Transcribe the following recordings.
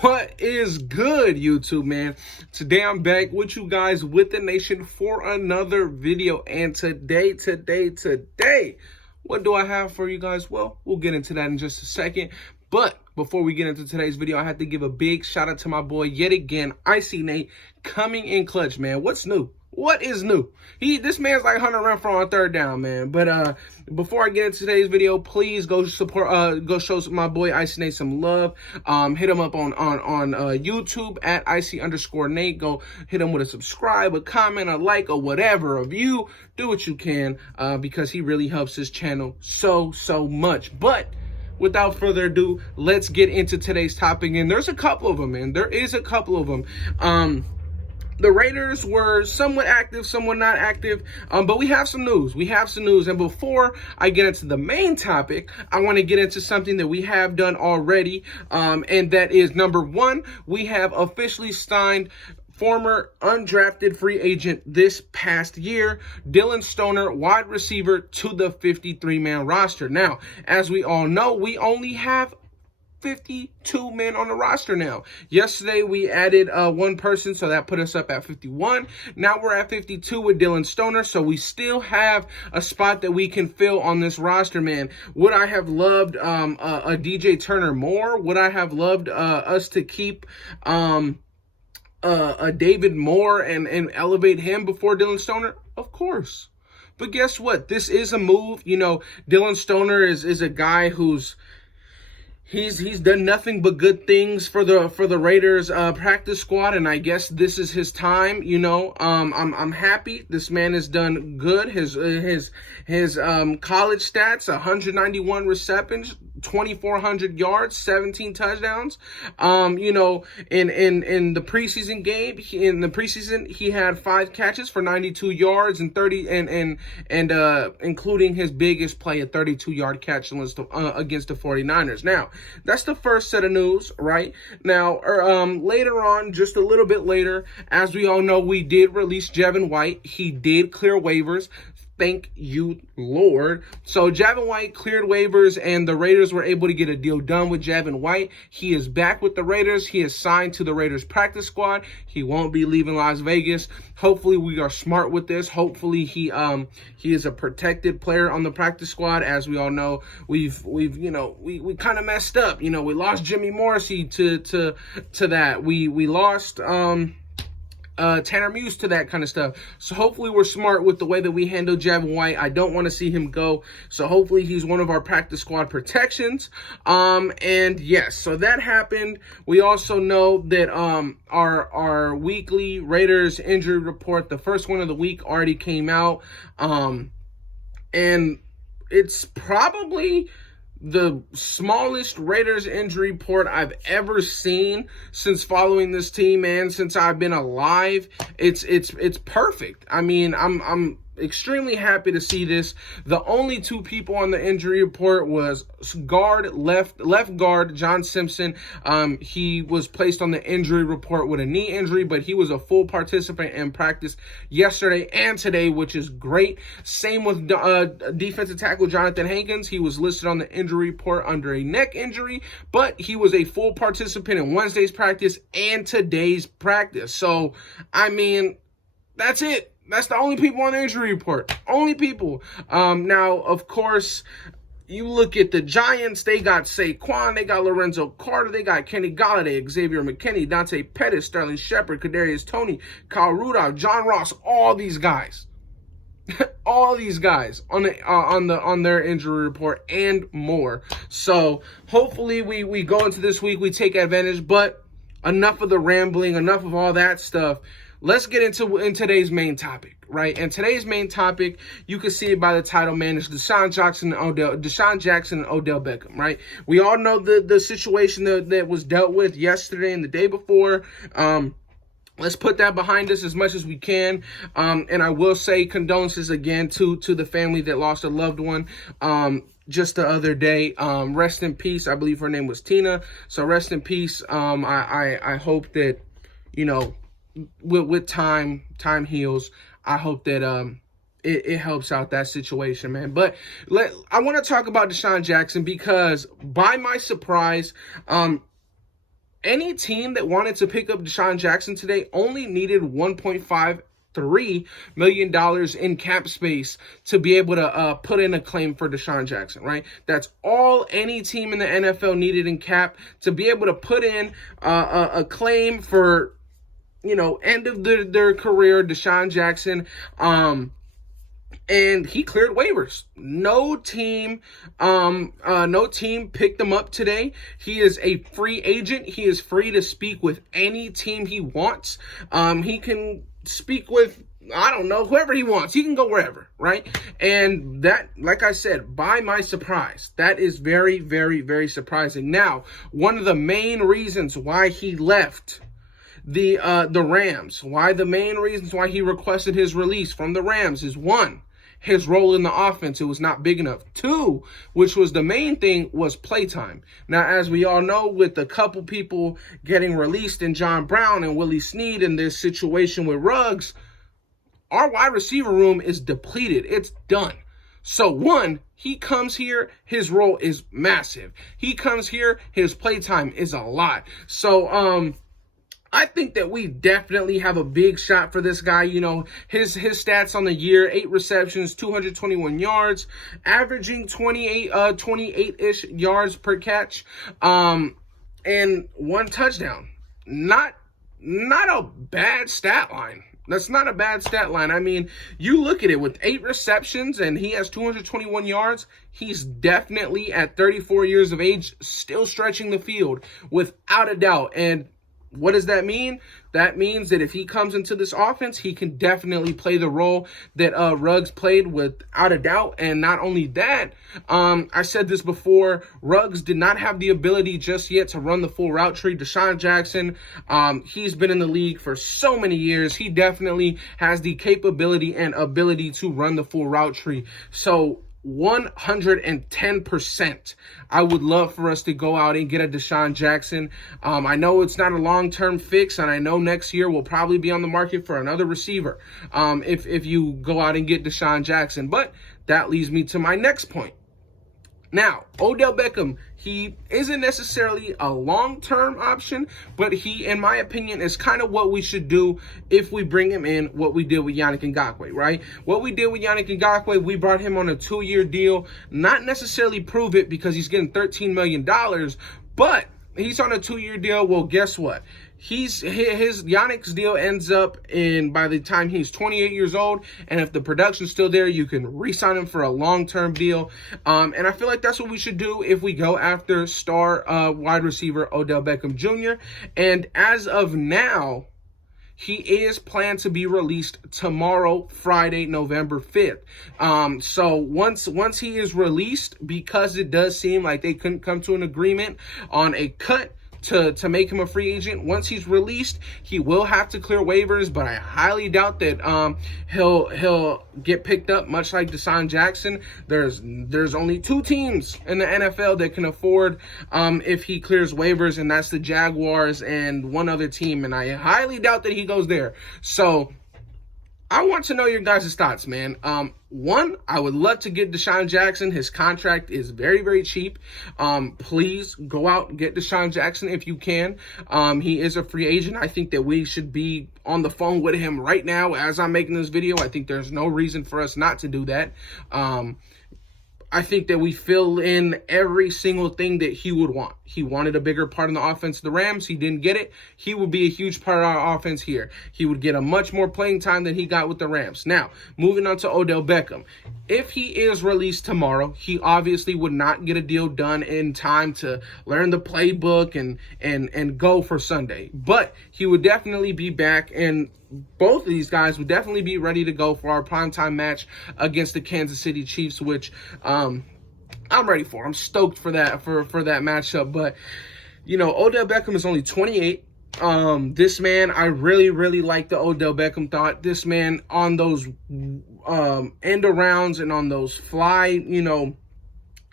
What is good, YouTube, man? Today I'm back with you guys with the nation for another video. And today, what do I have for you guys? Well, we'll get into that in just a second. But before we get into today's video, I have to give a big shout out to my boy yet again, Icy Nate, coming in clutch, man. What's new? What is new? This man's like 100 run for on third down, man. But before I get into today's video, please go support, go show my boy Icy Nate some love. Hit him up on YouTube at Icy_Nate. Go hit him with a subscribe, a comment, a like, or whatever, a view. Do what you can because he really helps his channel so much. But without further ado, let's get into today's topic. And there's a couple of them, man. There is a couple of them. The Raiders were somewhat active, somewhat not active, but we have some news. And before I get into the main topic, I want to get into something that we have done already, and that is, number one, we have officially signed former undrafted free agent this past year, Dillon, wide receiver, to the 53-man roster. Now, as we all know, we only have 52 men on the roster now. Yesterday, we added one person, so that put us up at 51. Now we're at 52 with Dillon, so we still have a spot that we can fill on this roster, man. Would I have loved a DJ Turner more? Would I have loved us to keep a David Moore and elevate him before Dillon? Of course. But guess what? This is a move. You know, Dillon is a guy who's He's done nothing but good things for the Raiders practice squad, and I guess this is his time. You know, I'm happy. This man has done good. His college stats: 191 receptions, 2,400 yards, 17 touchdowns. You know, in the preseason game, he had 5 catches for 92 yards and 30 and including his biggest play, a 32-yard catch against the 49ers. Now, that's the first set of news, right? Now, later on, just a little bit later, as we all know, we did release Javin White. He did clear waivers. Thank you, Lord. So Javin White cleared waivers, and the Raiders were able to get a deal done with Javin White. He is back with the Raiders. He is signed to the Raiders practice squad. He won't be leaving Las Vegas. Hopefully, we are smart with this. Hopefully, he is a protected player on the practice squad. As we all know, we kind of messed up. You know, we lost Jimmy Morrissey to that. We lost Tanner Muse to that kind of stuff. So hopefully we're smart with the way that we handle Javin White. I don't want to see him go. So hopefully he's one of our practice squad protections. And yes, so that happened. We also know that our weekly Raiders injury report, the first one of the week, already came out. And it's probably the smallest Raiders injury report I've ever seen since following this team, and since I've been alive. It's perfect. I mean, I'm extremely happy to see this. The only 2 people on the injury report was left guard John Simpson. He was placed on the injury report with a knee injury, but he was a full participant in practice yesterday and today, which is great. Same with defensive tackle Jonathan Hankins. He was listed on the injury report under a neck injury, but he was a full participant in Wednesday's practice and today's practice. So, I mean, that's it. That's the only people on the injury report. Only people. Now, of course, you look at the Giants. They got Saquon. They got Lorenzo Carter. They got Kenny Golladay, Xavier McKinney, Dante Pettis, Sterling Shepard, Kadarius Toney, Kyle Rudolph, John Ross. All these guys. All these guys on their injury report and more. So hopefully we go into this week, we take advantage. But enough of the rambling, enough of all that stuff. Let's get into today's main topic, right? And today's main topic, you can see it by the title, man, is Desean Jackson and Odell Beckham, right? We all know the situation that was dealt with yesterday and the day before. Let's put that behind us as much as we can. And I will say condolences again to the family that lost a loved one just the other day. Rest in peace. I believe her name was Tina. So rest in peace. I hope that, you know, with time heals. I hope that it helps out that situation, man. But I want to talk about Desean Jackson because by my surprise, any team that wanted to pick up Desean Jackson today only needed $1.53 million in cap space to be able to put in a claim for Desean Jackson, right? That's all any team in the NFL needed in cap to be able to put in a claim for, end of their career, Desean Jackson. And he cleared waivers. No team picked him up today. He is a free agent. He is free to speak with any team he wants. He can speak with, I don't know, whoever he wants. He can go wherever, right? And that, like I said, by my surprise, that is very, very, very surprising. Now, one of the main reasons why he left the Rams, the main reasons why he requested his release from the Rams is, one, his role in the offense, it was not big enough. Two, which was the main thing, was playtime. Now, as we all know, with a couple people getting released in John Brown and Willie Snead in this situation with Ruggs, our wide receiver room is depleted. It's done. So, one, he comes here, his role is massive. He comes here, his playtime is a lot. So, I think that we definitely have a big shot for this guy. His stats on the year: 8 receptions, 221 yards, averaging 28-ish yards per catch, and 1 touchdown. Not a bad stat line. That's not a bad stat line. I mean, you look at it, with 8 receptions and he has 221 yards, he's definitely, at 34 years of age, still stretching the field without a doubt. And what does that mean? That means that if he comes into this offense, he can definitely play the role that Ruggs played, without a doubt. And not only that, I said this before, Ruggs did not have the ability just yet to run the full route tree. Desean Jackson, he's been in the league for so many years. He definitely has the capability and ability to run the full route tree. So 110%. I would love for us to go out and get a Desean Jackson. I know it's not a long-term fix, and I know next year we'll probably be on the market for another receiver if you go out and get Desean Jackson. But that leads me to my next point. Now, Odell Beckham, he isn't necessarily a long-term option, but he, in my opinion, is kind of what we should do if we bring him in, what we did with Yannick Ngakoue, right? What we did with Yannick Ngakoue, we brought him on a 2-year deal, not necessarily prove it because he's getting $13 million, but he's on a 2-year deal. Well, guess what? His Yannick's deal ends up by the time he's 28 years old, and if the production's still there, you can re-sign him for a long-term deal. And I feel like that's what we should do if we go after star wide receiver Odell Beckham Jr. And as of now, he is planned to be released tomorrow, Friday, November 5th. So once he is released, because it does seem like they couldn't come to an agreement on a cut to make him a free agent, once he's released, he will have to clear waivers, but I highly doubt that he'll get picked up, much like Desean Jackson. There's only 2 teams in the NFL that can afford if he clears waivers, and that's the Jaguars and one other team, and I highly doubt that he goes there. So I want to know your guys' thoughts, man. One, I would love to get Desean Jackson. His contract is very, very cheap. Please go out and get Desean Jackson if you can. He is a free agent. I think that we should be on the phone with him right now as I'm making this video. I think there's no reason for us not to do that. I think that we fill in every single thing that he would want. He wanted a bigger part in the offense of the Rams. He didn't get it. He would be a huge part of our offense here. He would get a much more playing time than he got with the Rams. Now, moving on to Odell Beckham. If he is released tomorrow, he obviously would not get a deal done in time to learn the playbook and go for Sunday. But he would definitely be back, and both of these guys would definitely be ready to go for our primetime match against the Kansas City Chiefs, which I'm ready for. I'm stoked for that matchup. But Odell Beckham is only 28. This man, I really, really like the Odell Beckham thought. This man, on those end arounds and on those fly,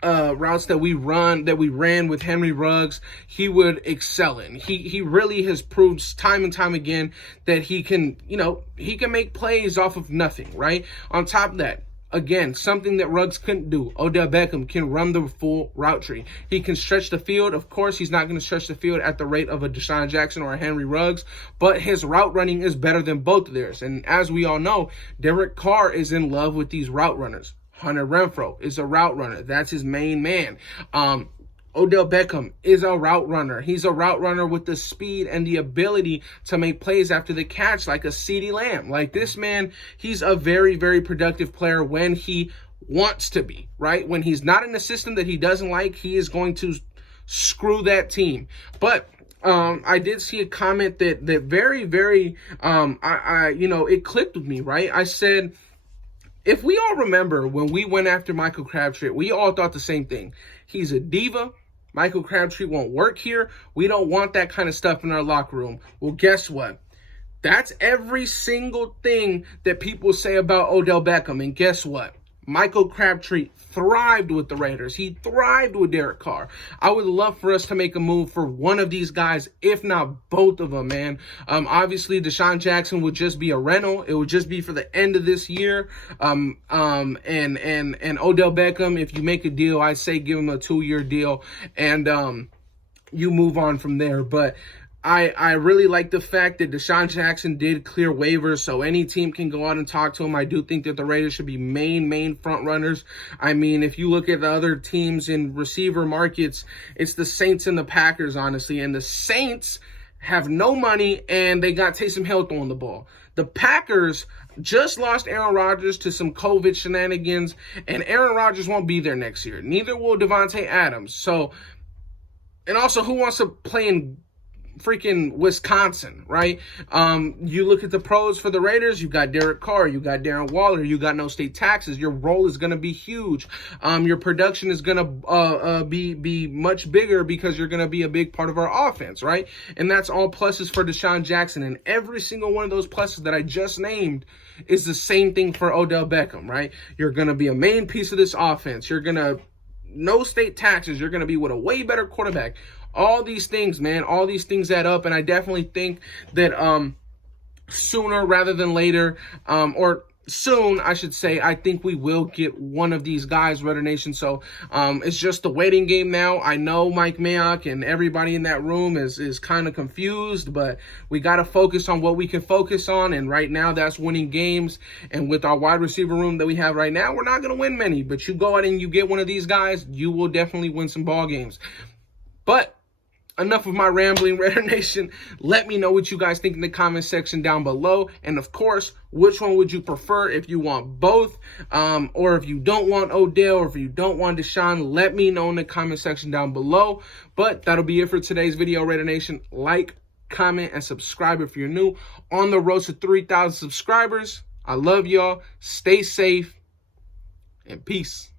routes that we ran with Henry Ruggs, he would excel in. He really has proved time and time again that he can make plays off of nothing, right? On top of that, Again, something that Ruggs couldn't do. Odell Beckham can run the full route tree. He can stretch the field. Of course, he's not going to stretch the field at the rate of a Desean Jackson or a Henry Ruggs, but his route running is better than both of theirs. And as we all know, Derek Carr is in love with these route runners. Hunter Renfrow is a route runner. That's his main man. Odell Beckham is a route runner. He's a route runner with the speed and the ability to make plays after the catch like a CeeDee Lamb. Like this man, he's a very, very productive player when he wants to be, right? When he's not in a system that he doesn't like, he is going to screw that team. But I did see a comment that very, very, it clicked with me, right? I said, if we all remember when we went after Michael Crabtree, we all thought the same thing. He's a diva. Michael Crabtree won't work here. We don't want that kind of stuff in our locker room. Well, guess what? That's every single thing that people say about Odell Beckham. And guess what? Michael Crabtree thrived with the Raiders. He thrived with Derek Carr. I would love for us to make a move for one of these guys, if not both of them, man. Obviously, Desean Jackson would just be a rental. It would just be for the end of this year. And Odell Beckham, if you make a deal, I say give him a 2-year deal, and you move on from there. But I really like the fact that Desean Jackson did clear waivers, so any team can go out and talk to him. I do think that the Raiders should be main front runners. I mean, if you look at the other teams in receiver markets, it's the Saints and the Packers, honestly. And the Saints have no money, and they got Taysom Hill throwing the ball. The Packers just lost Aaron Rodgers to some COVID shenanigans, and Aaron Rodgers won't be there next year. Neither will Devontae Adams. So, and also, who wants to play in freaking Wisconsin, right? You look at the pros for the Raiders, you got Derek Carr, you got Darren Waller, you got no state taxes. Your role is going to be huge. Your production is going to be much bigger because you're going to be a big part of our offense, right? And that's all pluses for Desean Jackson. And every single one of those pluses that I just named is the same thing for Odell Beckham, right? You're going to be a main piece of this offense. You're going to no state taxes. You're going to be with a way better quarterback. All these things, man, all these things add up, and I definitely think that sooner rather than later, or soon, I should say, I think we will get one of these guys, Raider Nation. So it's just the waiting game now. I know Mike Mayock and everybody in that room is kind of confused, but we got to focus on what we can focus on, and right now that's winning games. And with our wide receiver room that we have right now, we're not going to win many, but you go out and you get one of these guys, you will definitely win some ball games. But enough of my rambling, Raider Nation. Let me know what you guys think in the comment section down below. And of course, which one would you prefer if you want both? Or if you don't want Odell, or if you don't want Desean, let me know in the comment section down below. But that'll be it for today's video, Raider Nation. Like, comment, and subscribe if you're new. On the road to 3,000 subscribers. I love y'all. Stay safe. And peace.